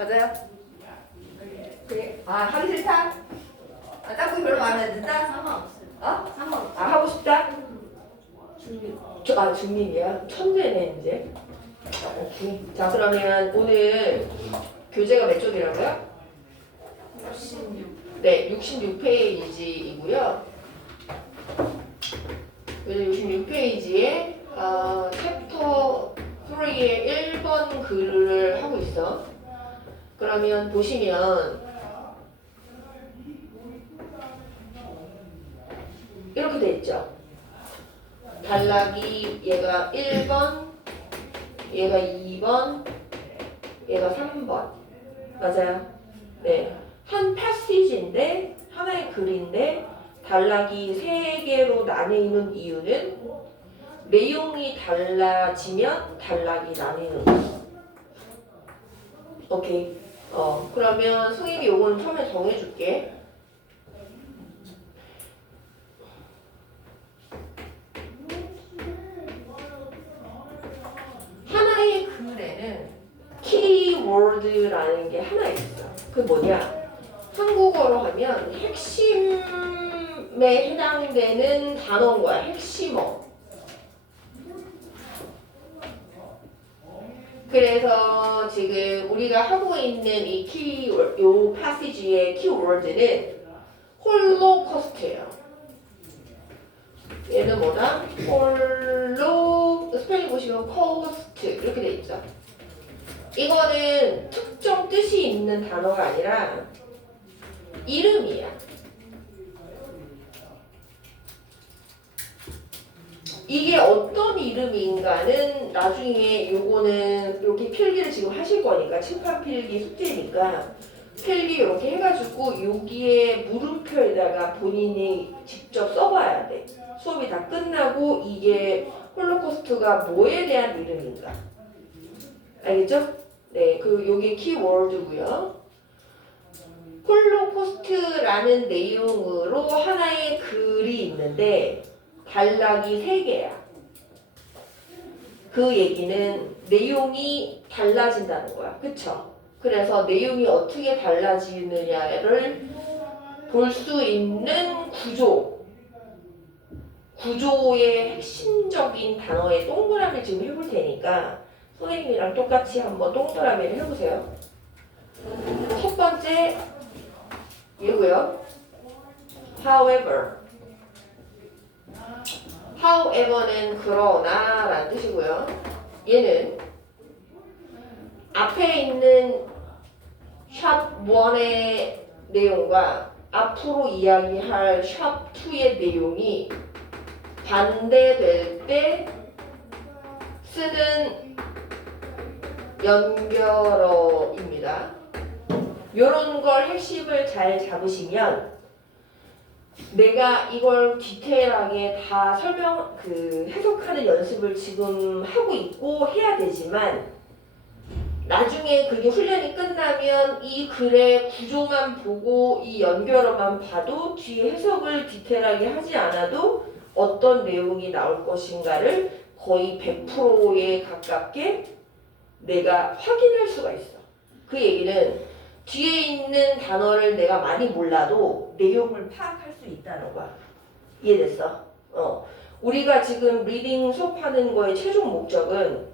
맞아요? 그래. 아, 하기 싫다? 아, 짝꿍이 별로 마음에 안 든다? 상관없어요. 어? 상관없어요. 아, 하고 싶다? 중립. 중립이야. 천재네, 이제. 오케이. 자, 그러면 오늘 교재가 몇 쪽이라고요? 66. 네, 66페이지이고요. 66페이지에 챕터 3의 1번 글을 하고 있어. 그러면 보시면 이렇게 돼 있죠. 단락이 얘가 1번, 얘가 2번, 얘가 3번. 맞아요? 네. 한 패시지인데 하나의 글인데 단락이 3개로 나뉘는 이유는 내용이 달라지면 단락이 나뉘는 거죠. 오케이. 그러면 선생님이 요거는 처음에 정해줄게. 하나의 글에는 키워드라는 게 하나 있어. 그게 뭐냐? 한국어로 하면 핵심에 해당되는 단어인 거야. 핵심어. 그래서 지금 우리가 하고 있는 요 패시지의 키워드는 홀로코스트예요. 얘는 뭐다? 스펠링 보시면 코스트 이렇게 돼 있죠. 이거는 특정 뜻이 있는 단어가 아니라 이름이야. 이게 어떤 이름인가는 나중에 요거는 이렇게 필기를 지금 하실 거니까 칠판 필기 숙제니까 필기 이렇게 해가지고 여기에 물음표에다가 본인이 직접 써봐야 돼. 수업이 다 끝나고 이게 홀로코스트가 뭐에 대한 이름인가. 알겠죠? 네, 여기 키워드고요. 홀로코스트라는 내용으로 하나의 글이 있는데 단락이 3개야. 그 얘기는 내용이 달라진다는 거야. 그쵸? 그래서 내용이 어떻게 달라지느냐를 볼 수 있는 구조의 핵심적인 단어의 동그라미를 지금 해볼 테니까 선생님이랑 똑같이 한번 동그라미를 해보세요. 첫 번째 얘고요. however는 그러나 라는 뜻이고요. 얘는 앞에 있는 샵 1의 내용과 앞으로 이야기할 샵 2의 내용이 반대될 때 쓰는 연결어입니다. 요런 걸 핵심을 잘 잡으시면 내가 이걸 디테일하게 다 해석하는 연습을 지금 하고 있고 해야 되지만 나중에 그게 훈련이 끝나면 이 글의 구조만 보고 이 연결어만 봐도 뒤에 해석을 디테일하게 하지 않아도 어떤 내용이 나올 것인가를 거의 100%에 가깝게 내가 확인할 수가 있어. 그 얘기는 뒤에 있는 단어를 내가 많이 몰라도 내용을 파악할 수 있다는 거야. 이해됐어? 우리가 지금 리딩 수업하는 거의 최종 목적은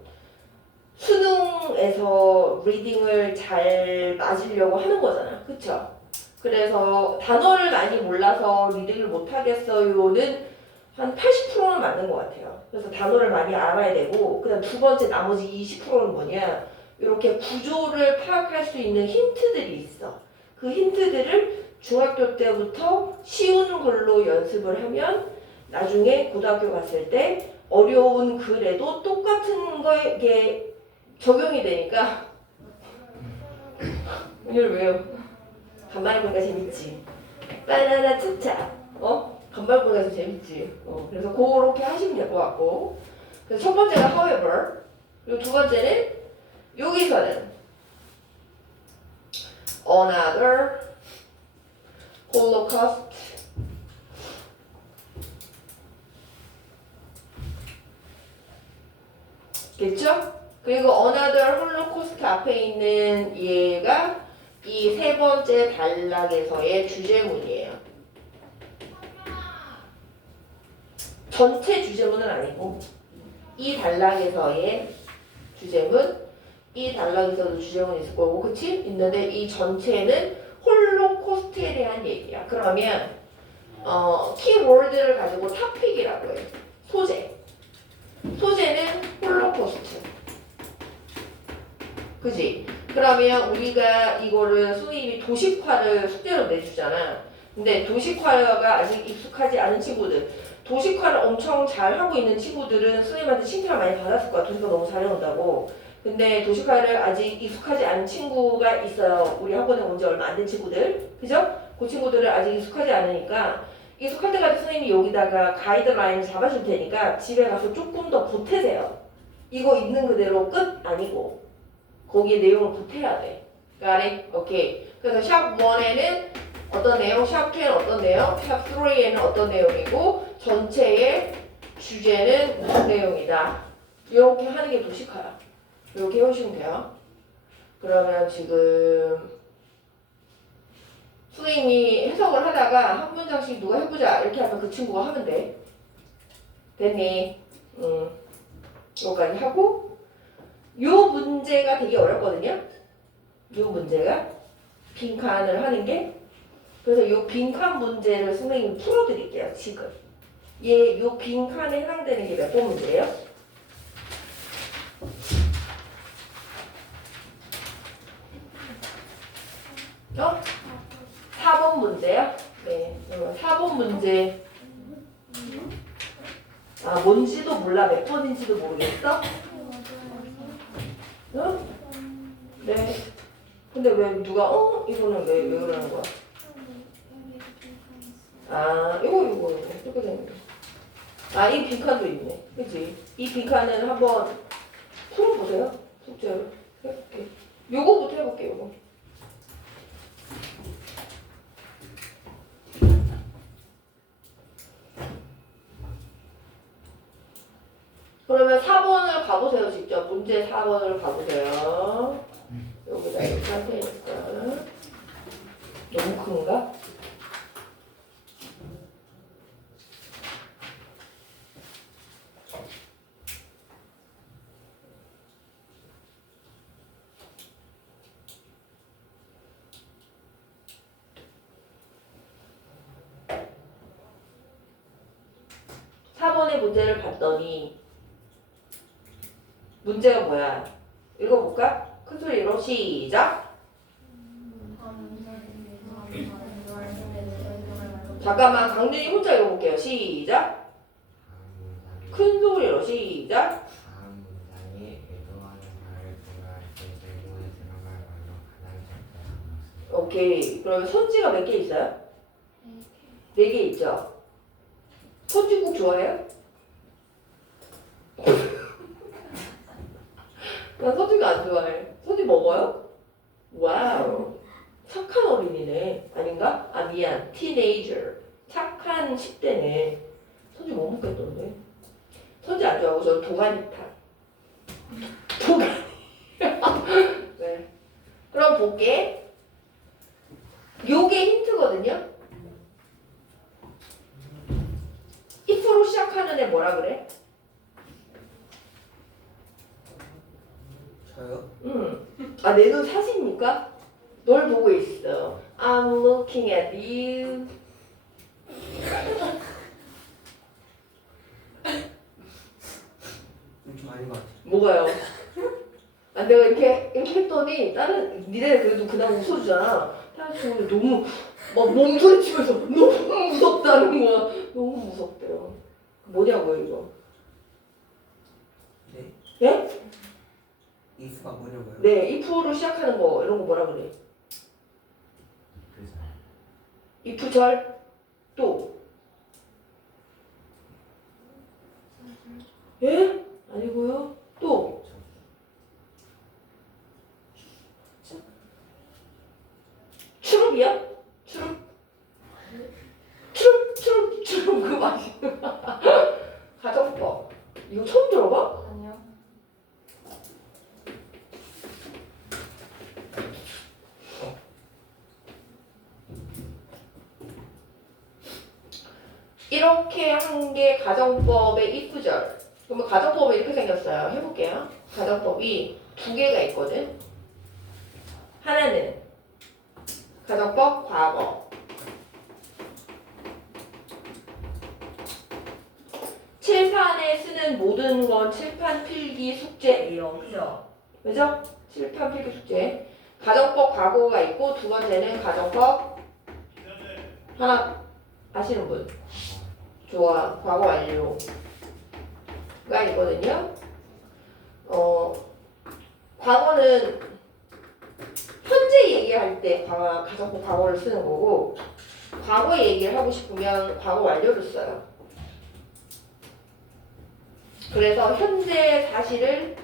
수능에서 리딩을 잘 맞으려고 하는 거잖아. 그쵸? 그래서 단어를 많이 몰라서 리딩을 못하겠어요는 한 80%는 맞는 것 같아요. 그래서 단어를 많이 알아야 되고 그다음 두 번째 나머지 20%는 뭐냐? 이렇게 구조를 파악할 수 있는 힌트들이 있어. 그 힌트들을 중학교 때부터 쉬운 글로 연습을 하면 나중에 고등학교 갔을 때 어려운 글에도 똑같은 거에 적용이 되니까 오늘 왜요? 간만에 보니까 재밌지? 바나나 차차 간만에 보니까 재밌지? 그래서 그렇게 하시면 될 것 같고 그래서 첫 번째가 however 그리고 두 번째는 여기서는 another holocaust 겠죠? 그리고 another 홀로코스트 앞에 있는 얘가 이 세 번째 단락에서의 주제문이에요. 전체 주제문은 아니고 이 단락에서의 주제문, 이 단락에서도 주제문이 있을 거고, 그치? 있는데 이 전체는 홀로코스트에 대한 얘기야. 그러면 키워드를 가지고 토픽이라고 해요. 소재는 홀로코스트. 그지? 그러면 우리가 이거를 선생님이 도식화를 숙제로 내주잖아. 근데 도식화가 아직 익숙하지 않은 친구들, 도식화를 엄청 잘 하고 있는 친구들은 선생님한테 칭찬을 많이 받았을 거야. 도식화 너무 잘해온다고. 근데 도식화를 아직 익숙하지 않은 친구가 있어요. 우리 학원에 온 지 얼마 안 된 친구들. 그죠? 그 친구들은 아직 익숙하지 않으니까 익숙할 때까지 선생님이 여기다가 가이드라인을 잡아줄 테니까 집에 가서 조금 더 보태세요. 이거 있는 그대로 끝 아니고 거기에 내용을 보태야 돼. Got it? 오케이. 그래서 샵 1에는 어떤 내용, 샵 2에는 어떤 내용, 샵 3에는 어떤 내용이고 전체의 주제는 무슨 내용이다. 이렇게 하는 게 도식화야. 이렇게 해오시면 돼요. 그러면 지금 선생님이 해석을 하다가 한 문장씩 누가 해보자 이렇게 하면 그 친구가 하면 돼. 됐니? 이거까지 하고 요 문제가 되게 어렵거든요. 요 문제가 빈칸을 하는 게. 그래서 요 빈칸 문제를 선생님이 풀어드릴게요. 지금 요 빈칸에 해당되는 게 몇 번 문제예요? 어? 4번 문제요? 네. 4번 문제. 아, 뭔지도 몰라. 몇 번인지도 모르겠어? 응? 네. 근데 왜 누가 이거는 왜 그러는 거야? 아, 이거 이렇게 되는 거. 아, 이 빈칸도 있네. 그치? 이 빈칸은 한번 풀어보세요. 숙제로. 해볼게. 요거부터 해볼게, 요거. 그러면 4번을 가보세요. 직접 문제 4번을 가보세요. 여기다 이렇게 할 테니까. 너무 큰가? 문제를 봤더니 문제가 뭐야? 읽어볼까? 큰 소리로 시작. 잠깐만, 강준이 혼자 읽어볼게요. 시작. 큰 소리로 시작. 오케이. 그러면 선지가 몇 개 있어요? 4개 있죠? 선지국 좋아해요? 난 선지가 안 좋아해. 선지 먹어요? 와우. 착한 어린이네. 아닌가? 아, 미안. 티네이저. 착한 10대네. 선지 못 먹겠던데. 선지 안 좋아하고 저는 도가니탕. 도가니. 네. 그럼 볼게. 요게 힌트거든요. if로 시작하는 애 뭐라 그래? 저요? 아, 내 눈 사진입니까? 널 보고 있어. I'm looking at you. 좀 아닌 것 같아요. 뭐가요? 아, 내가 이렇게 했더니 다른 니네 그래도 그냥 웃어주잖아. 다른 친구들 너무 막 몸소리치면서 너무 무섭다는 거야. 너무 무섭대요. 뭐냐고요 이거? 네? 예? if가 뭐냐고요? 네, if로 시작하는 거 이런 거 뭐라 그래? if절 또? 예? 아니고요. 또? 추룹이야? 추룹? 추룹 그거 맛있는 가정법. 이거 처음 들어봐? 아니요. 이렇게 한 게 가정법의 if구절. 그러면 가정법이 이렇게 생겼어요. 해볼게요. 가정법이 두 개가 있거든. 하나는 가정법 과거. 칠판에 쓰는 모든 건 칠판 필기 숙제예요. 그죠? 그죠? 칠판 필기 숙제. 가정법 과거가 있고 두 번째는 가정법 하나 아시는 분? 좋아. 과거 완료가 있거든요. 과거는 현재 얘기할 때 가정법 과거를 쓰는 거고 과거 얘기를 하고 싶으면 과거 완료를 써요. 그래서 현재 사실을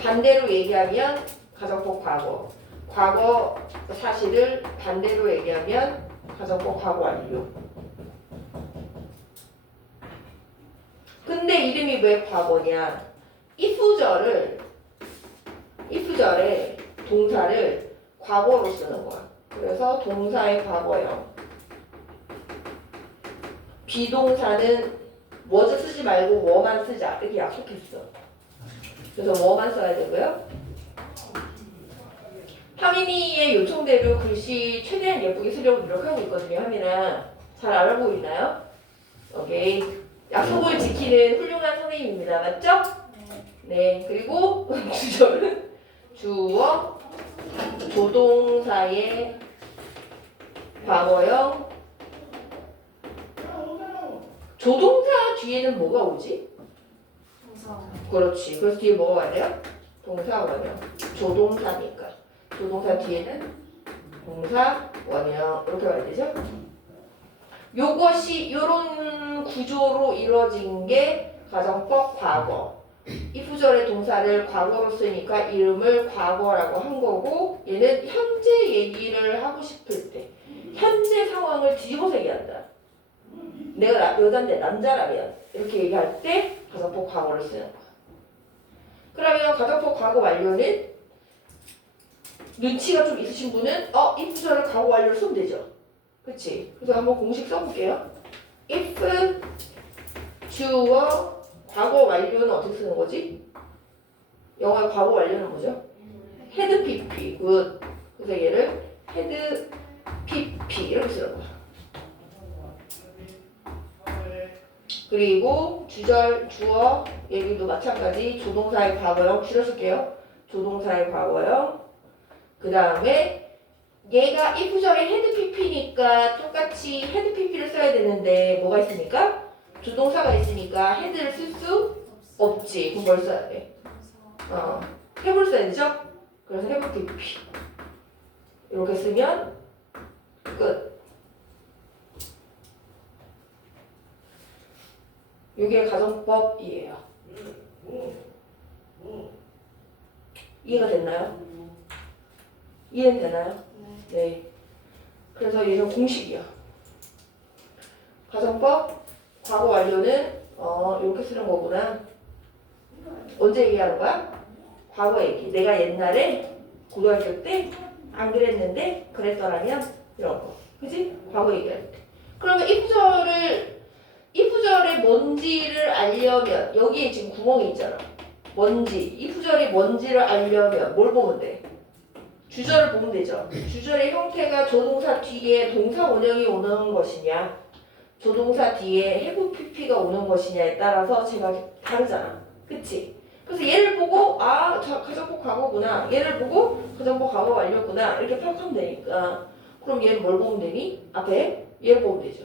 반대로 얘기하면 가정법 과거, 과거 사실을 반대로 얘기하면 가정법 과거 완료. 근데 이름이 왜 과거냐? if절에 동사를 과거로 쓰는 거야. 그래서 동사의 과거형. 비동사는 was 쓰지 말고 뭐만 쓰자 이렇게 약속했어. 그래서 뭐만 써야 되고요. 하민이의 요청대로 글씨 최대한 예쁘게 쓰려고 노력하고 있거든요. 하민아 잘 알아 보이나요? 오케이. 약속을 지키는 훌륭한 선생님입니다. 맞죠? 네. 그리고 주절은 주어 조동사의 과거형. 조동사 뒤에는 뭐가 오지? 동사. 그렇지. 그래서 뒤에 뭐가 와야 돼요? 동사 원형. 조동사니까. 조동사 뒤에는 동사 원형. 이렇게 와야 되죠? 요것이 요런 구조로 이루어진 게 가정법 과거. if절의 동사를 과거로 쓰니까 이름을 과거라고 한 거고 얘는 현재 얘기를 하고 싶을 때 현재 상황을 뒤집어서 얘기한다. 내가 여잔데 남자라면 이렇게 얘기할 때 가정법 과거를 쓰는 거야. 그러면 가정법 과거 완료는 눈치가 좀 있으신 분은 if절을 과거 완료로 쓰면 되죠. 그치? 그래서 한번 공식 써볼게요. if 주어 과거 완료는 어떻게 쓰는 거지? 영어의 과거 완료는 뭐죠? had pp 굿. 그래서 얘를 had pp 이렇게 쓰는 거야. 그리고 주절 주어 얘기도 마찬가지 조동사의 과거형 줄여줄게요. 조동사의 과거형. 그 다음에 얘가 if절에 had pp니까 똑같이 had pp를 써야 되는데 뭐가 있습니까? 조동사가 있으니까 had를 쓸 수 없지. 그럼 뭘 써야 돼? have 써야 되죠? 그래서 have pp 이렇게 쓰면 끝. 이게 가정법이에요. 이해가 됐나요? 이해는 되나요? 네. 그래서 얘는 공식이야. 가정법 과거 완료는 이렇게 쓰는 거구나. 언제 얘기하는 거야? 과거 얘기. 내가 옛날에 고등학교 때 안 그랬는데 그랬더라면 이런 거. 그지? 과거 얘기할 때. 그러면 if절의 뭔지를 알려면 여기에 지금 구멍이 있잖아. 뭔지. if절이 뭔지를 알려면 뭘 보면 돼? 주절을 보면 되죠. 주절의 형태가 조동사 뒤에 동사 원형이 오는 것이냐 조동사 뒤에 have pp가 오는 것이냐에 따라서 제가 다르잖아. 그치? 그래서 얘를 보고 가정법 과거구나. 얘를 보고 가정법 과거 완료구나. 이렇게 파악하면 되니까. 그럼 얘는 뭘 보면 되니? 앞에 얘를 보면 되죠.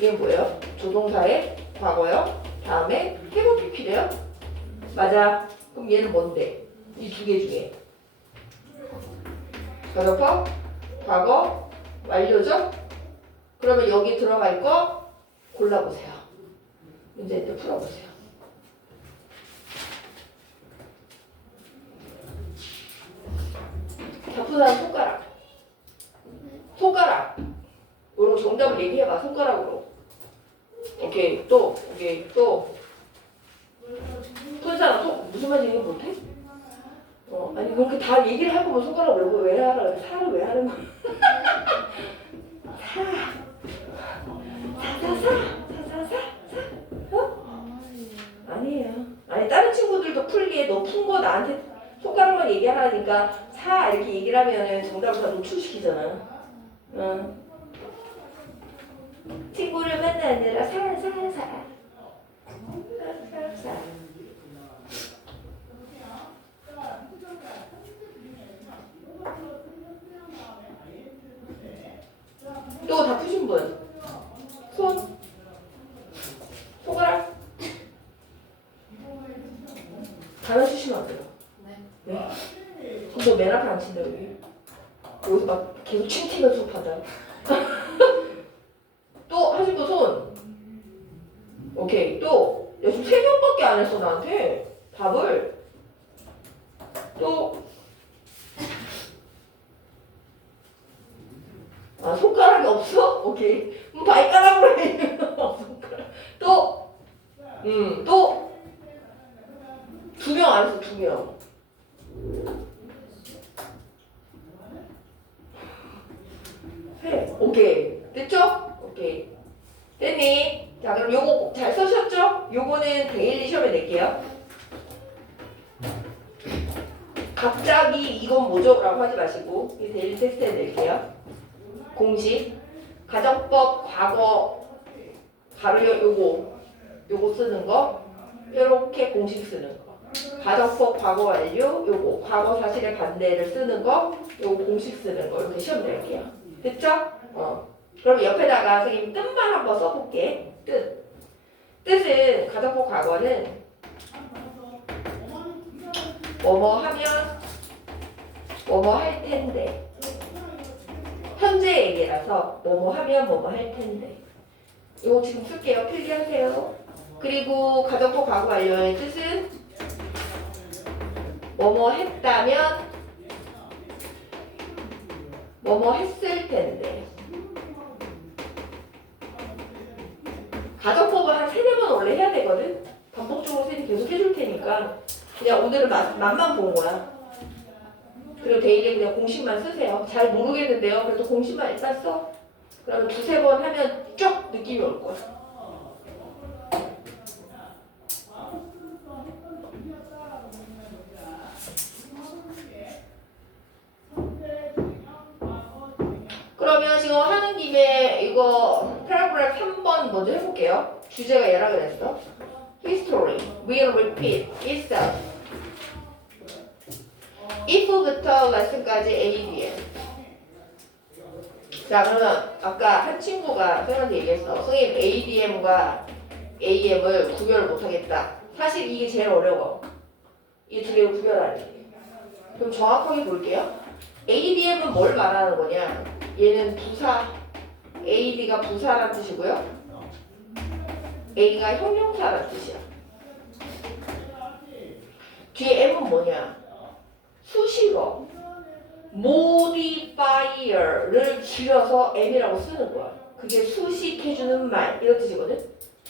얘는 뭐예요? 조동사의 과거요. 다음에 have pp래요. 맞아. 그럼 얘는 뭔데? 이 두 개 중에 가정법 과거 완료죠? 그러면 여기 들어갈 거 골라보세요. 문제 이제 풀어보세요. 다 푼 사람 손가락. 손가락으로 정답을 얘기해봐. 손가락으로. 오케이. 또. 오케이. 또. 푼 사람 무슨 말인지 얘기 못해? 아니 그렇게 다 얘기를 할 거면 손가락을 왜 하라 그래? 사를 왜 하는 거야? 다른 친구들도 풀기에 너 푼 거 나한테 손가락만 얘기하라니까 4 이렇게 얘기를 하면은 정답을 다 노출시키잖아. 응. 친구를 만나느라 살살살. 이거 다 푸신 분? 손? 손가락? 가면 주시면 안 돼요. 네. 그럼 너 맨 앞에 앉힌다 여기. 여기서 막 계속 침튀면서 받아. 또 하신 분 손. 오케이. 또 야, 지금 3명밖에 안 했어 나한테 답을. 또 아, 손가락이 없어? 오케이. 그럼 발가락으로 해. 손가락. 또, 또, 2명 안 했어, 2명. 해. 오케이. 됐죠? 오케이. 됐니? 자, 그럼 요거 잘 쓰셨죠? 요거는 데일리 시험에 낼게요. 갑자기 이건 뭐죠? 라고 하지 마시고, 이 데일리 테스트에 낼게요. 공식, 가정법, 과거, 가로 요거 쓰는 거, 이렇게 공식 쓰는 거. 가정법, 과거 완료, 요거, 과거 사실의 반대를 쓰는 거, 요거 공식 쓰는 거, 이렇게 시험 낼게요. 됐죠? 그럼 옆에다가 선생님 뜻만 한번 써볼게. 뜻. 뜻은 가정법 과거는 뭐뭐 하면 뭐뭐 할 텐데. 현재 얘기라서 뭐뭐 하면 뭐뭐 할 텐데. 이거 지금 쓸게요. 필기하세요. 그리고 가정법 과거 완료의 뜻은 뭐뭐 했다면 뭐뭐 했을 텐데. 가정법은 한 3-4번 원래 해야 되거든. 반복적으로 선생님이 계속 해줄 테니까 그냥 오늘은 맛만 본 거야. 그리고 데일리 그냥 공식만 쓰세요. 잘 모르겠는데요. 그래도 공식만 일단 써. 그러면 2-3번 하면 쫙 느낌이 올 거야. 그러면 지금 하는 김에 이거 패러그래프 3번 먼저 해볼게요. 주제가 얘라 그랬어. History will repeat itself. if부터 lesson까지 ADM. 자, 그러면 아까 한 친구가 선생님한테 얘기했어. 선생님 ADM과 AM을 구별을 못하겠다. 사실 이게 제일 어려워. 이 두 개를 구별하는 게. 그럼 정확하게 볼게요. ADM은 뭘 말하는 거냐? 얘는 부사, AD가 부사란 뜻이고요. A가 형용사란 뜻이야. 뒤에 M은 뭐냐? 수식어, modifier를 줄여서 M이라고 쓰는 거야. 그게 수식해주는 말 이런 뜻이거든.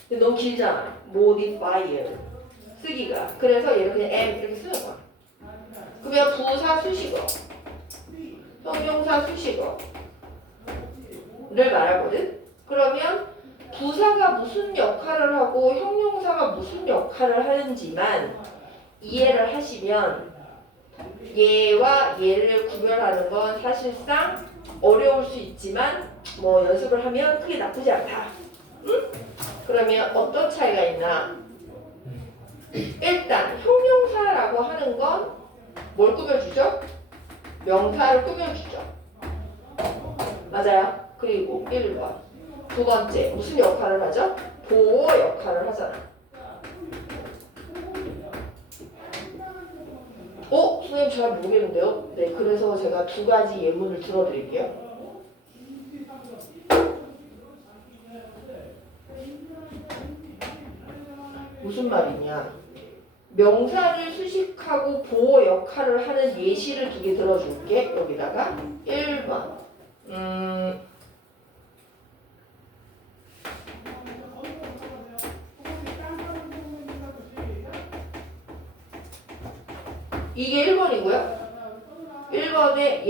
근데 너무 길잖아. modifier 쓰기가. 그래서 얘를 그냥 M 이렇게 쓰는 거야. 그러면 부사 수식어, 형용사 수식어를 말하거든. 그러면 부사가 무슨 역할을 하고 형용사가 무슨 역할을 하는지만 이해를 하시면 얘와 얘를 구별하는 건 사실상 어려울 수 있지만 뭐 연습을 하면 크게 나쁘지 않다. 응? 그러면 어떤 차이가 있나? 일단 형용사라고 하는 건 뭘 꾸며주죠? 명사를 꾸며주죠. 맞아요. 그리고 1번. 두 번째, 무슨 역할을 하죠? 보호 역할을 하잖아. 선생님 잘 모르겠는데요? 네, 그래서 제가 2가지 예문을 들어드릴게요. 무슨 말이냐? 명사를 수식하고 보호 역할을 하는 예시를 2개 들어줄게. 여기다가 1번. 이게 1번이고요. 1번에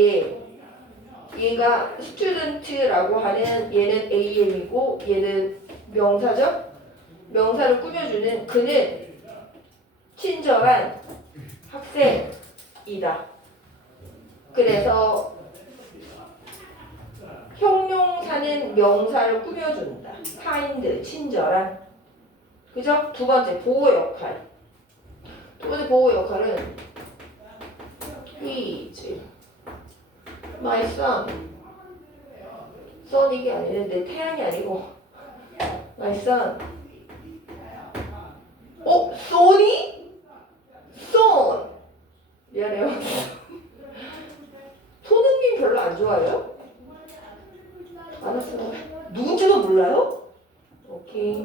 얘가 student라고 하는 얘는 AM이고 얘는 명사죠. 명사를 꾸며주는 그는 친절한 학생이다. 그래서 형용사는 명사를 꾸며준다. kind, 친절한. 그죠? 두 번째, 보호 역할. 두 번째 보호 역할은 he is my son. son 이게 아니라 내 태양이 아니고 my son. son이? son. 미안해요. 손흥민 별로 안 좋아해요? 알았어. 누군지도 몰라요? 오케이.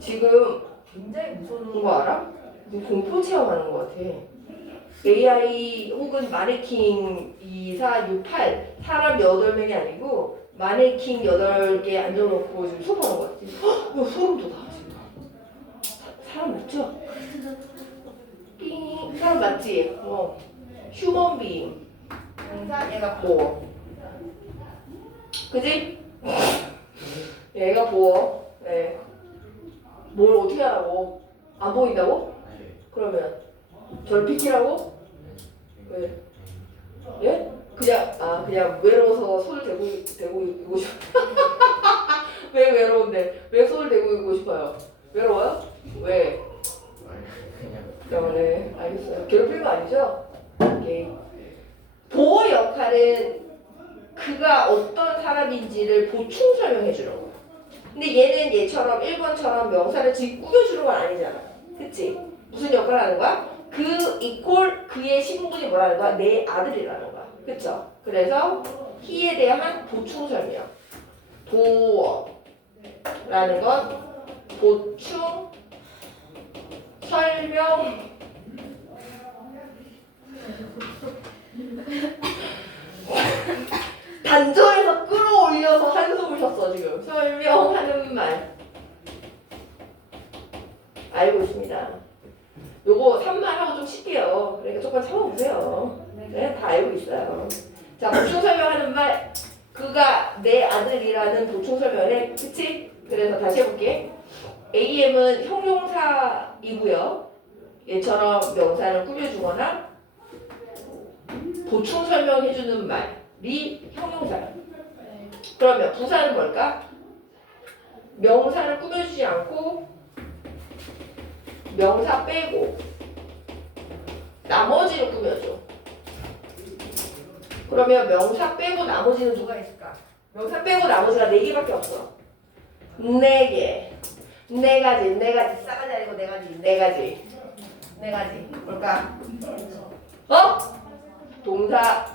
지금 굉장히 무서운 거 알아? 지금 공포 체험하는 것 같아. AI 혹은 마네킹 2, 4, 6, 8 사람 8명이 아니고 마네킹 8개 앉아놓고 지금 수업하는 것 같아. 헉! 야, 소름 돋아 지금. 사람 맞죠? 삥 사람 맞지? 휴먼 비잉. 동사 얘가 보어. 그지? 얘가 보어. 네. 뭘 어떻게 하라고? 안 보인다고? 그러면 저를 비키라고? 왜? 예? 그냥 외로워서 손을 대고 있고 싶어. 왜 외로운데? 왜 손을 대고 있고 싶어요? 외로워요? 왜? 때문에 알겠어요. 괴롭히는 거 아니죠? 오케이. 보호 역할은 그가 어떤 사람인지를 보충 설명해 주는 거야. 근데 얘는 얘처럼 1번처럼 명사를 지금 꾸며주는 건 아니잖아. 그치? 무슨 역할을 하는 거야? 그 이꼴 그의 신분이 뭐라는 거야? 내 아들이라는 거야. 그쵸? 그래서 he에 대한 보충 설명. 도어라는 건 보충 설명 단절해서 끌어올려서 한숨을 쉬었어 지금. 설명하는 말. 알고 있습니다. 요거 3만 하고 좀 쉴게요. 그러니까 조금 참아보세요. 네, 다 알고 있어요. 자, 보충 설명하는 말. 그가 내 아들이라는 보충 설명을 해. 그치? 그래서 다시 해볼게. AM은 형용사이고요. 얘처럼 명사를 꾸며주거나 보충 설명해주는 말이 형용사야. 그러면 부사는 뭘까? 명사를 꾸며주지 않고 명사 빼고 나머지를 꾸며줘. 그러면 명사 빼고 나머지는 누가 있을까? 명사 빼고 나머지가 4개밖에 없어. 4개. 4가지 싸가지 아니고 4가지. 4가지. 뭘까? 동사,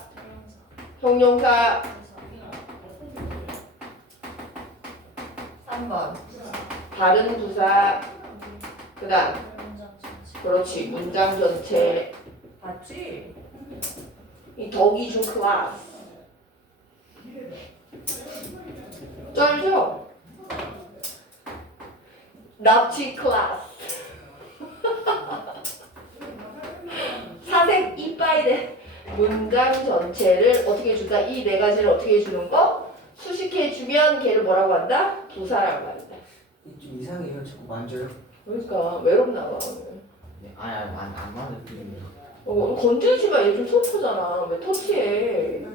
형용사. 3번. 다른 부사. 그 다음. 그렇지. 문장 전체. 맞지? 이 덕이 준 클래스. 쩔죠? 납치 클래스. 사색 이빠이데. 문장 전체를 어떻게 줄까? 이 4가지를 어떻게 해주는 거? 수식해주면 걔를 뭐라고 한다? 부사라고 한다. 좀 이상해요. 자꾸 만져요. 그러니까 외롭나 봐. 네, 안 만들어드립니다. 건들지 마. 얘 좀 섭하잖아. 왜 터치해?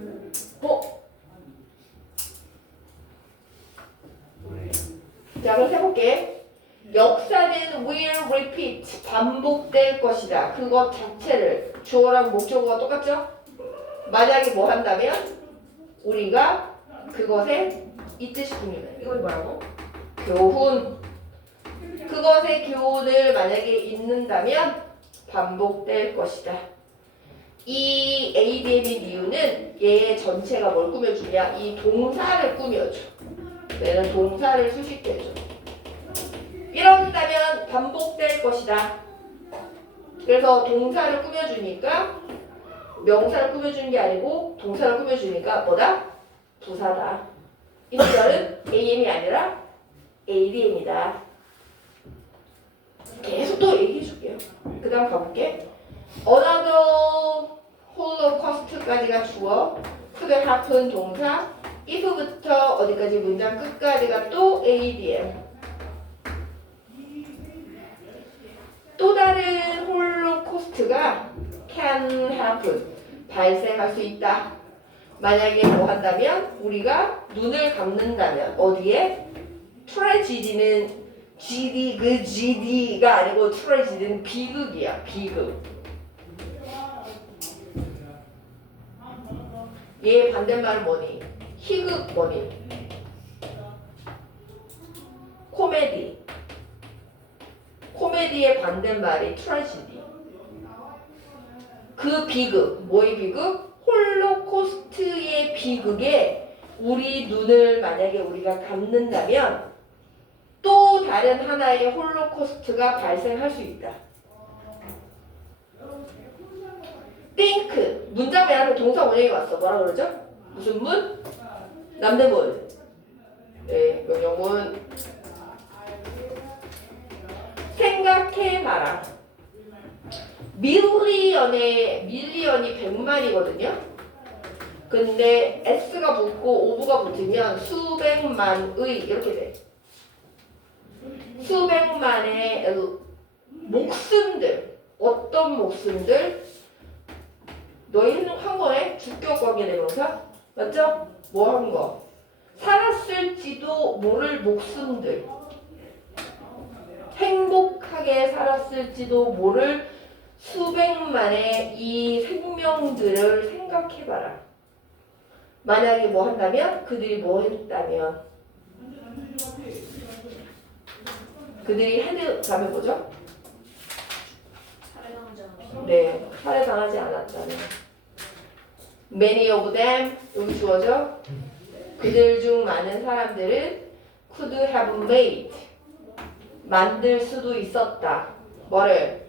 자, 그럼 해볼게. 역사는 will repeat, 반복될 것이다. 그것 자체를 주어랑 목적어가 똑같죠? 만약에 뭐 한다면 우리가 그것에 있듯 싶으면 이건 뭐라고? 교훈. 그것의 교훈을 만약에 잊는다면 반복될 것이다. 이 ADM의 이유는 얘 전체가 뭘 꾸며주냐? 이 동사를 꾸며줘. 얘는 동사를 수식해줘. 이런다면 반복될 것이다. 그래서 동사를 꾸며주니까 명사를 꾸며주는 게 아니고 동사를 꾸며주니까 뭐다? 부사다. 이 시절은 AM이 아니라 ADM이다. 계속 또 얘기해줄게요. 그 다음 가볼게. Another Holocaust까지가 주어, could happen 동사, if부터 어디까지 문장 끝까지가 또 ADM. 또 다른 홀로코스트가 can happen 발생할 수 있다. 만약에 뭐 한다면 우리가 눈을 감는다면 어디에? 트레지디는 GD 그 GD가 아니고 트레지디는 비극이야. 비극. 얘 반대말은 뭐니? 희극 뭐니? 코미디. 코미디의 반대말이 트레지디. 그 비극, 뭐의 비극? 홀로코스트의 비극에 우리 눈을 만약에 우리가 감는다면 또 다른 하나의 홀로코스트가 발생할 수 있다. think 문장 외에는 동사 원형이 왔어. 뭐라 그러죠? 무슨 문? 남대문. 네, 명령문. 생각해봐라. 밀리언이 100만이거든요. 근데 s가 붙고 오브가 붙으면 수백만의 이렇게 돼. 수백만의 목숨들. 어떤 목숨들? 너희는 한 거네? 주격 관계대명사? 맞죠? 뭐 한 거? 살았을지도 모를 목숨들. 행복하게 살았을지도 모를 수백만의 이 생명들을 생각해봐라. 만약에 뭐 한다면? 그들이 뭐 했다면? 그들이 다음에 뭐죠? 네, 살해당하지 않았다면. Many of them 여기 주어져. 그들 중 많은 사람들은 could have made 만들 수도 있었다. 뭐를?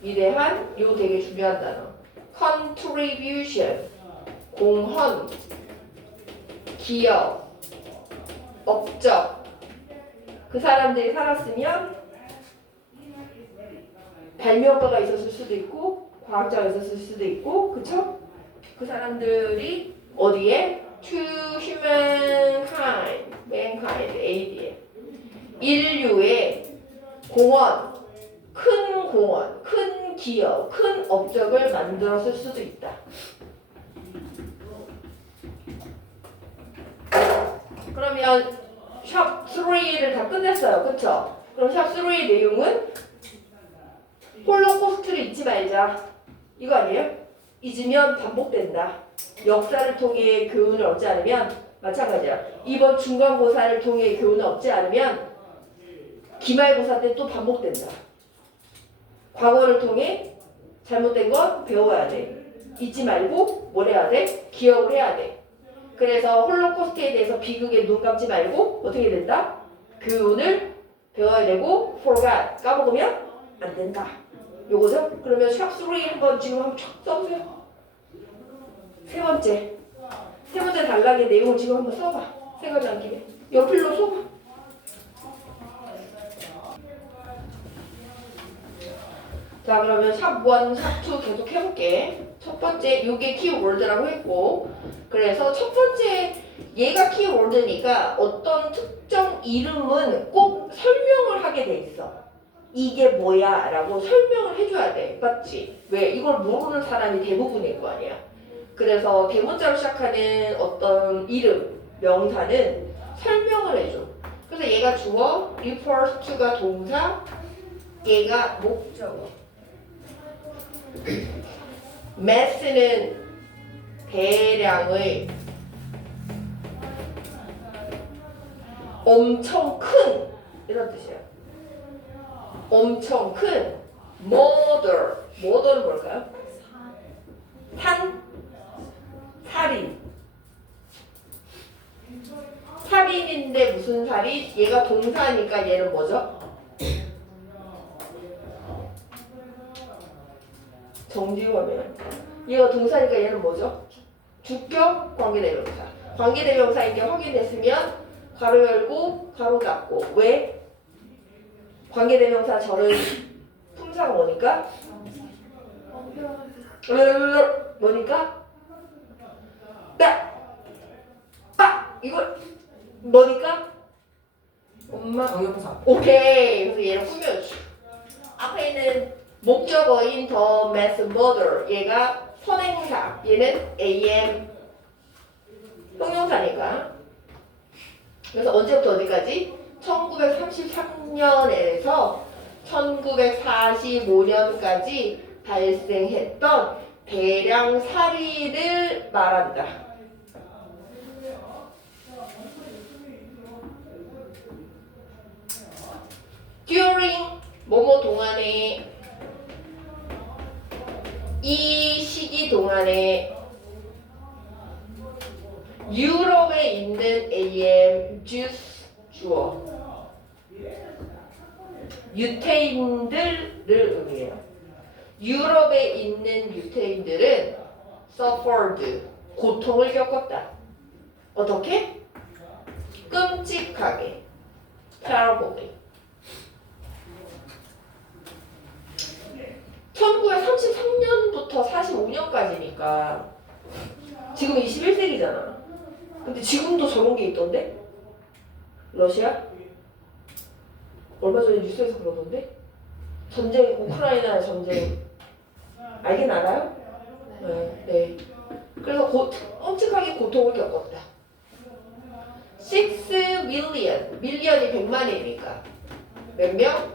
위대한 요 되게 중요한 단어. contribution 공헌 기여 업적 그 사람들이 살았으면 발명가가 있었을 수도 있고 과학자가 있었을 수도 있고 그쵸? 그 사람들이 어디에? to humankind mankind aid에 인류의 공헌 큰 기여, 큰 업적을 만들었을 수도 있다. 그러면 샵 3를 다 끝냈어요. 그쵸? 그럼 샵 3의 내용은 홀로코스트를 잊지 말자. 이거 아니에요? 잊으면 반복된다. 역사를 통해 교훈을 얻지 않으면 마찬가지야. 이번 중간고사를 통해 교훈을 얻지 않으면 기말고사 때 또 반복된다. 과거를 통해 잘못된 건 배워야 돼. 잊지 말고 뭘 해야 돼? 기억을 해야 돼. 그래서 홀로코스트에 대해서 비극에 눈 감지 말고 어떻게 된다? 교훈을 배워야 되고 forgot 까먹으면 안 된다. 요거죠? 그러면 샵3 한번 지금 한번 쫙 써보세요. 세 번째 단락의 내용을 지금 한번 써봐. 생각난 김에 연필로 써봐. 자 그러면 샵1, 샵2 계속 해볼게. 첫 번째 요게 키워드라고 했고 그래서 첫 번째 얘가 키워드니까 어떤 특정 이름은 꼭 설명을 하게 돼 있어. 이게 뭐야 라고 설명을 해줘야 돼. 맞지? 왜? 이걸 모르는 사람이 대부분일 거 아니야. 그래서 대문자로 시작하는 어떤 이름, 명사는 설명을 해줘. 그래서 얘가 주어, refers to가 동사, 얘가 목적어. mass는 대량의 엄청 큰 이런 뜻이야. 엄청 큰 murder는 뭘까요? 살인인데 무슨 살인? 얘가 동사니까 얘는 뭐죠? 정지화면. 얘가 동사니까 얘는 뭐죠? 주격 관계대명사. 관계대명사인 게 확인됐으면 가로 열고 가로 닫고. 왜? 관계대명사 절은 품사가 뭐니까? 뭐니까? 이거 뭐니까? 엄마. 정형사. 오케이. 그래서 얘를 꾸며줘. 앞에 앞에는 목적어인 the mass murder. 얘가 선행사. 얘는 am 형용사니까. 그래서 언제부터 어디까지? 1933년에서 1945년까지 발생했던 대량 살인을 말한다. during 뭐뭐 동안에 이 시기 동안에 유럽에 있는 AM Jews 주어 유태인들을 의미해요. 유럽에 있는 유태인들은 suffered 고통을 겪었다. 어떻게? 끔찍하게 terribly. 1933년부터 45년까지니까 지금 21세기잖아. 근데 지금도 저런 게 있던데? 러시아? 얼마 전에 뉴스에서 그러던데? 전쟁, 우크라이나 전쟁 알긴 알아요? 네, 네. 그래서 끔찍하게 고통을 겪었다. 6 million, 밀리언이 100만이니까 몇 명?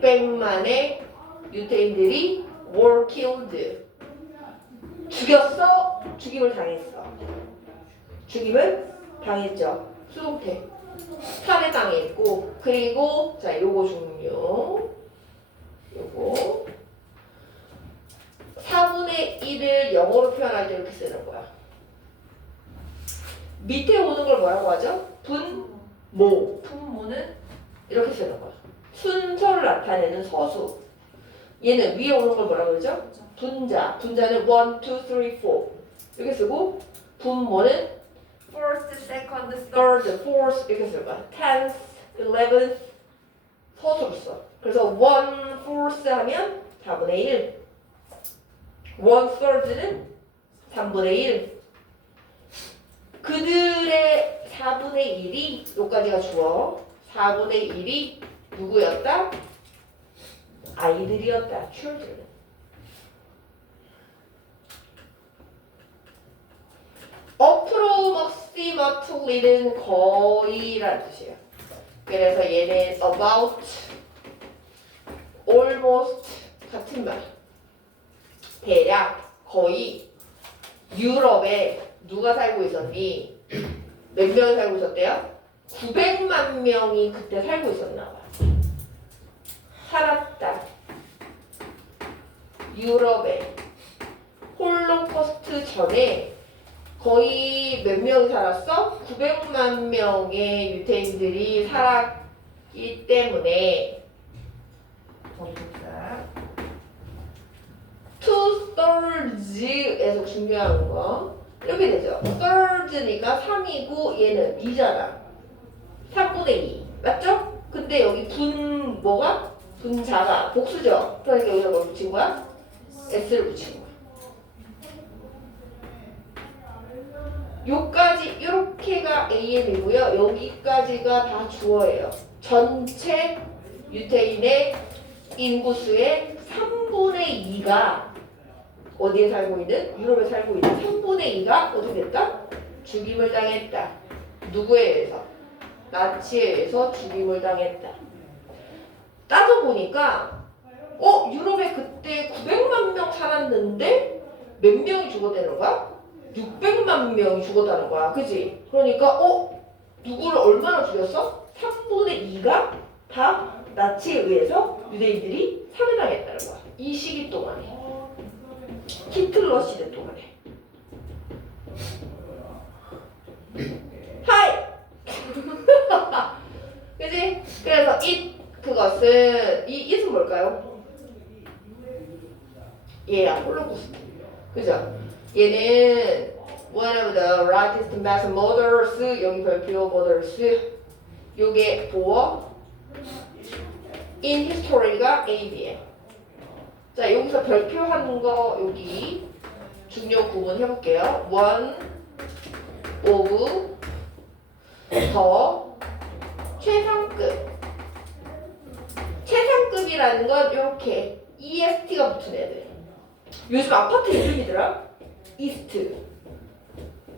600만의 유태인들이 were killed. 죽였어? 죽임을 당했어. 죽임을 당했죠. 수동태. 살해당했고, 그리고 자 요거 중요. 요거 4분의 1을 영어로 표현할 때 이렇게 쓰는 거야. 밑에 오는 걸 뭐라고 하죠? 분모. 분모는 이렇게 쓰는 거야. 순서를 나타내는 서수. 얘는 위에 오는 걸 뭐라고 그러죠? 분자. 분자는 1, 2, 3, 4 이렇게 쓰고 분모는 first, second, third, fourth 이렇게 쓸 거야. 10th, 11th 서수로 써. 그래서 1, 4th 하면 4분의 1 1, third는 3분의 1 그들의 4분의 1이 여기까지가 주어 4분의 1이 누구였다? 아이들이었다. children. approximately는 거의란 뜻이에요. 그래서 얘는 about, almost 같은 말. 대략, 거의 유럽에 누가 살고 있었니? 몇 명이 살고 있었대요? 900만 명이 그때 살고 있었나 봐. 살았다. 유럽에 홀로코스트 전에 거의 몇 명이 살았어? 900만 명의 유태인들이 살았기 때문에 two-thirds에서 중요한 거 이렇게 되죠. thirds니까 3이고 얘는 2잖아. 3분의 2 맞죠? 근데 여기 뭐가? 분자가 복수죠. 그러니까 여기다 뭘 붙인 거야? S를 붙인 거야. 요까지 이렇게가 AM이고요. 여기까지가 다 주어예요. 전체 유태인의 인구수의 3분의 2가 어디에 살고 있는? 유럽에 살고 있는 3분의 2가 어떻게 됐다? 죽임을 당했다. 누구에 의해서? 나치에 의해서 죽임을 당했다. 따져보니까 유럽에 그때 900만 명 살았는데 몇 명이 죽었다는 거야? 600만 명이 죽었다는 거야. 그치? 그러니까 누구를 얼마나 죽였어? 3분의 2가 다 나치에 의해서 유대인들이 살해당했다는 거야. 이 시기 동안에. 히틀러 시대 동안에. 하이! 그치? 그래서 그것은 이 it은 뭘까요? 얘야 홀로코스트. 그죠? 얘는 one of the largest mass murders 여기 별표 murders 요게 보어 in history가 AB예요. 자 여기서 별표하는 거 여기 중요 구분 해볼게요. one of 더 최상급 최상급이라는 건 이렇게 EST가 붙은 애들. 요즘 아파트 이름이더라. 이스트.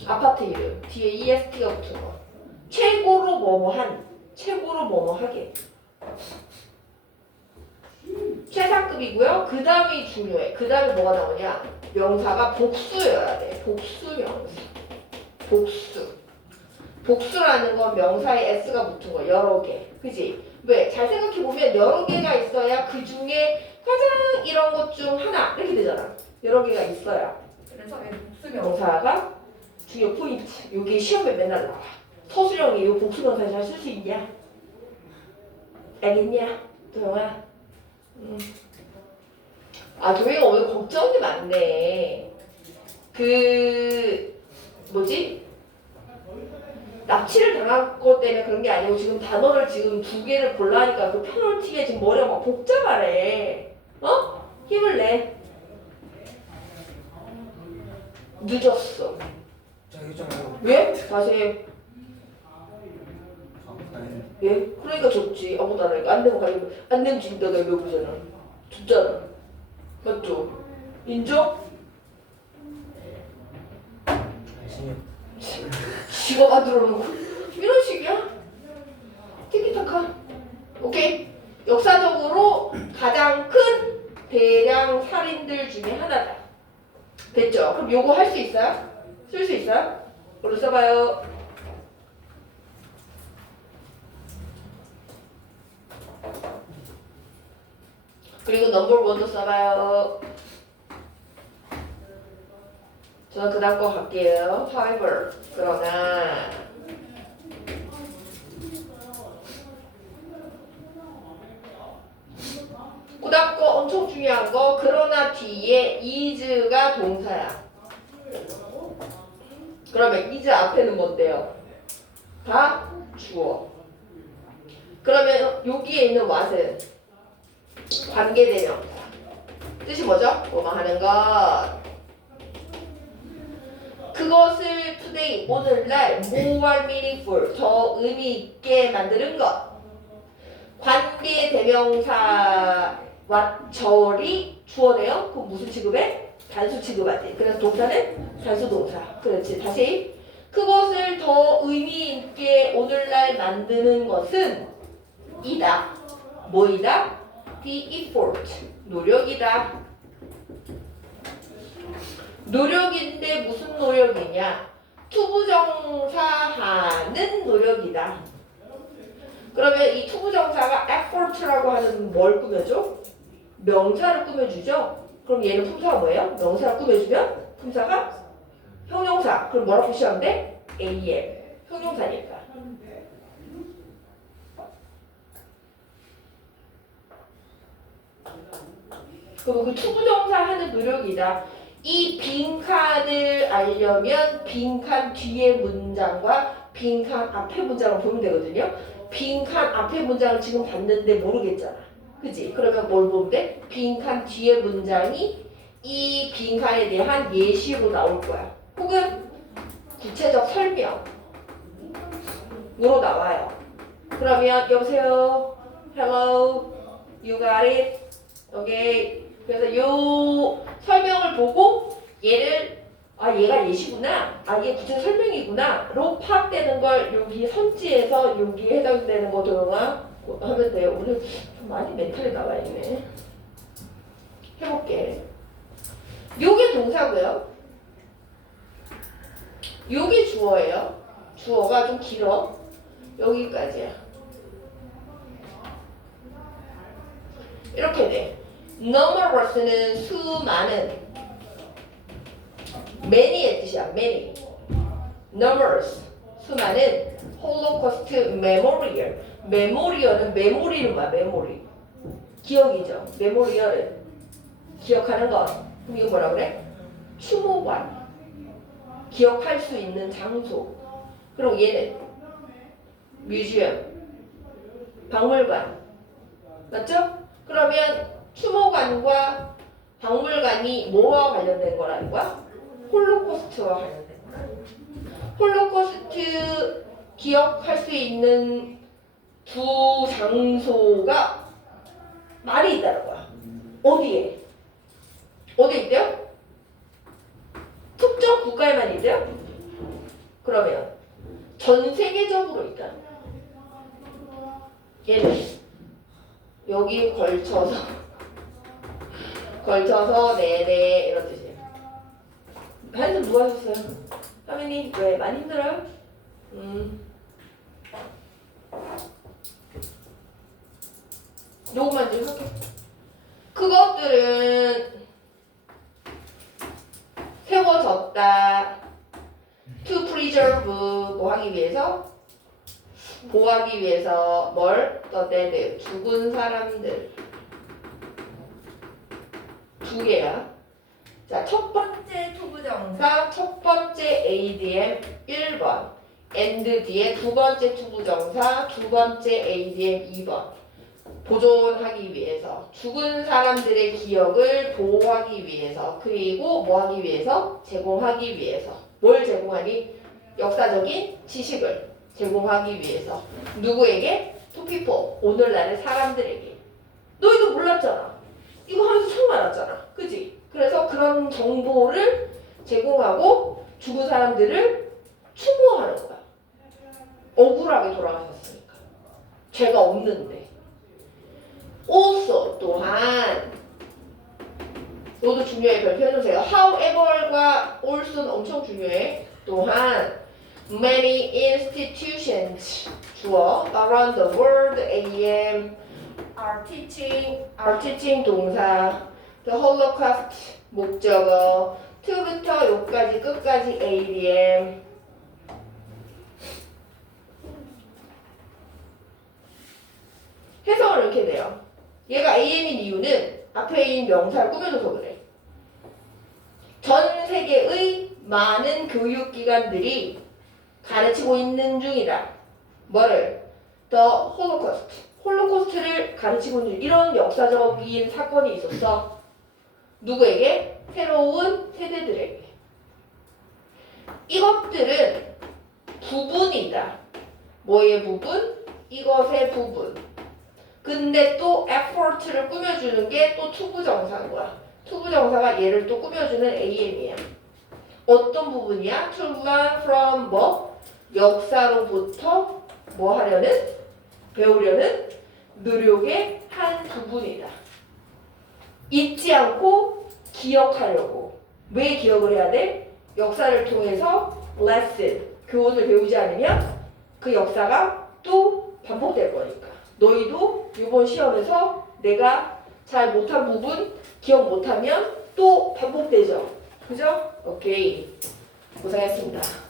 아파트 이름 뒤에 EST가 붙은 거. 최고로 뭐뭐한, 최고로 뭐뭐하게. 최상급이고요. 그 다음이 중요해. 그 다음에 뭐가 나오냐? 명사가 복수여야 돼. 복수 명사. 복수. 복수라는 건 명사에 s가 붙은 거. 여러 개. 그지? 왜? 잘 생각해보면 여러 개가 있어야 그 중에 가장 이런 것 중 하나 이렇게 되잖아. 여러 개가 있어야 그래서 왜 복수명? 명사가 중요 포인트. 여기 시험에 맨날 나와. 서술형이 이 복수명사 잘 쓸 수 있냐? 알겠냐? 도영아? 아, 도영이가 오늘 걱정이 많네. 그 뭐지? 납치를 당한 것 때문에 그런 게 아니고 지금 단어를 지금 2개를 골라니까 그 페널티에 지금 머리가 막 복잡하래. 어? 힘을 내. 늦었어. 자 이거 왜? 다시 해. 아니 예? 그러니까 줬지. 아무도 안 하니까. 안 되면 가지고 안 되면 진다가 외우잖아. 줬잖아. 맞죠? 인정? 아시요. 지가 만들어 놓고 이런 식이야? 티키타카. 오케이? 역사적으로 가장 큰 대량 살인들 중에 하나다. 됐죠? 그럼 요거 할 수 있어요? 쓸 수 있어요? 뭘로 써봐요? 그리고 넘버 원도 써봐요. 저는 그 다음 거 갈게요. However, 그러나 그 다음 거 엄청 중요한 거 그러나 뒤에 is가 동사야. 그러면 is 앞에는 뭔데요? 다 주어. 그러면 여기에 있는 what은 관계대명사. 뜻이 뭐죠? 뭐뭐 하는 것. 그것을 today 오늘날 more meaningful 더 의미 있게 만드는 것. 관계 대명사와 절이 주어네요. 그럼 무슨 취급해? 단수 취급하지. 그래서 동사는 단수 동사. 그렇지. 다시 그것을 더 의미 있게 오늘날 만드는 것은 이다. 뭐이다? The effort. 노력이다. 노력인데 무슨 노력이냐? 투부정사하는 노력이다. 그러면 이 투부정사가 effort라고 하는 뭘 꾸며줘? 명사를 꾸며주죠? 그럼 얘는 품사가 뭐예요? 명사를 꾸며주면 품사가 형용사. 그럼 뭐라고 표시하면 돼? am. 형용사니까. 그리고 그 투부정사 하는 노력이다. 이 빈칸을 알려면 빈칸 뒤에 문장과 빈칸 앞에 문장을 보면 되거든요. 빈칸 앞에 문장을 지금 봤는데 모르겠잖아. 그치? 그러면 뭘 보면 돼? 빈칸 뒤에 문장이 이 빈칸에 대한 예시로 나올 거야. 혹은 구체적 설명으로 나와요. 그러면 여보세요? Hello? You got it? Okay. 그래서 요 설명을 보고 얘를 얘가 예시구나. 얘 구체 설명이구나.로 파악되는 걸 여기 선지에서 여기에 해당되는 거 도용아 하면 돼요. 오늘 좀 많이 멘탈이 나와 있네. 해볼게. 요게 동사고요. 요게 주어예요. 주어가 좀 길어. 여기까지야. 이렇게 돼. numerous는 수많은. many의 뜻이야. many. numerous 수많은. holocaust memorial. memorial은 메모리는 뭐야? 메모리. 기억이죠. memorial은 기억하는 것. 그럼 이거 뭐라 그래? 추모관. 기억할 수 있는 장소. 그리고 얘는 뮤지엄. 박물관. 맞죠? 그러면 추모관과 박물관이 뭐와 관련된 거라는 거야? 홀로코스트와 관련된 거야. 홀로코스트 기억할 수 있는 두 장소가 말이 있다는 거야. 어디에? 어디에 있대요? 특정 국가에만 있대요? 그러면 전 세계적으로 있다. 얘는 여기 걸쳐서 네네 이런 뜻이에요. 한숨 누가 하셨어요? 하민이 왜 많이 힘들어요? 요것만 좀 할게. 그것들은 세워졌다. To preserve 뭐 하기 위해서? 보호하기 위해서 뭘? The dead 죽은 사람들 두 개야. 자, 첫 번째 투부정사 첫 번째 ADM 1번 and 뒤에 두 번째 투부정사 두 번째 ADM 2번 보존하기 위해서 죽은 사람들의 기억을 보호하기 위해서 그리고 뭐 하기 위해서? 제공하기 위해서 뭘 제공하니? 역사적인 지식을 제공하기 위해서 누구에게? To people 오늘날의 사람들에게 너희도 몰랐잖아 이거 하면서 처음 알았잖아 그지? 그래서 그런 정보를 제공하고 죽은 사람들을 추모하는 거야 억울하게 돌아가셨으니까 죄가 없는데 also 또한 너도 중요해 별표 해주세요. however과 also는 엄청 중요해. 또한 many institutions 주어 around the world am are teaching 동사 the holocaust 목적어 to부터 요까지 끝까지 ADM 해석을 이렇게 돼요. 얘가 AM인 이유는 앞에 있는 명사를 꾸며줘서 그래. 전 세계의 많은 교육기관들이 가르치고 있는 중이다. 뭐를? The Holocaust. 홀로코스트를 가르치고 있는 이런 역사적인 사건이 있었어. 누구에게? 새로운 세대들에게. 이것들은 부분이다. 뭐의 부분? 이것의 부분. 근데 또 effort를 꾸며주는 게 또 투부정사인 거야. 투부정사가 얘를 또 꾸며주는 AM이야. 어떤 부분이야? To learn from 뭐? 역사로부터 뭐 하려는? 배우려는 노력의 한 부분이다. 잊지 않고 기억하려고. 왜 기억을 해야 돼? 역사를 통해서 lesson, 교훈을 배우지 않으면 그 역사가 또 반복될 거니까. 너희도 이번 시험에서 내가 잘 못한 부분 기억 못하면 또 반복되죠. 그죠? 오케이. 고생했습니다.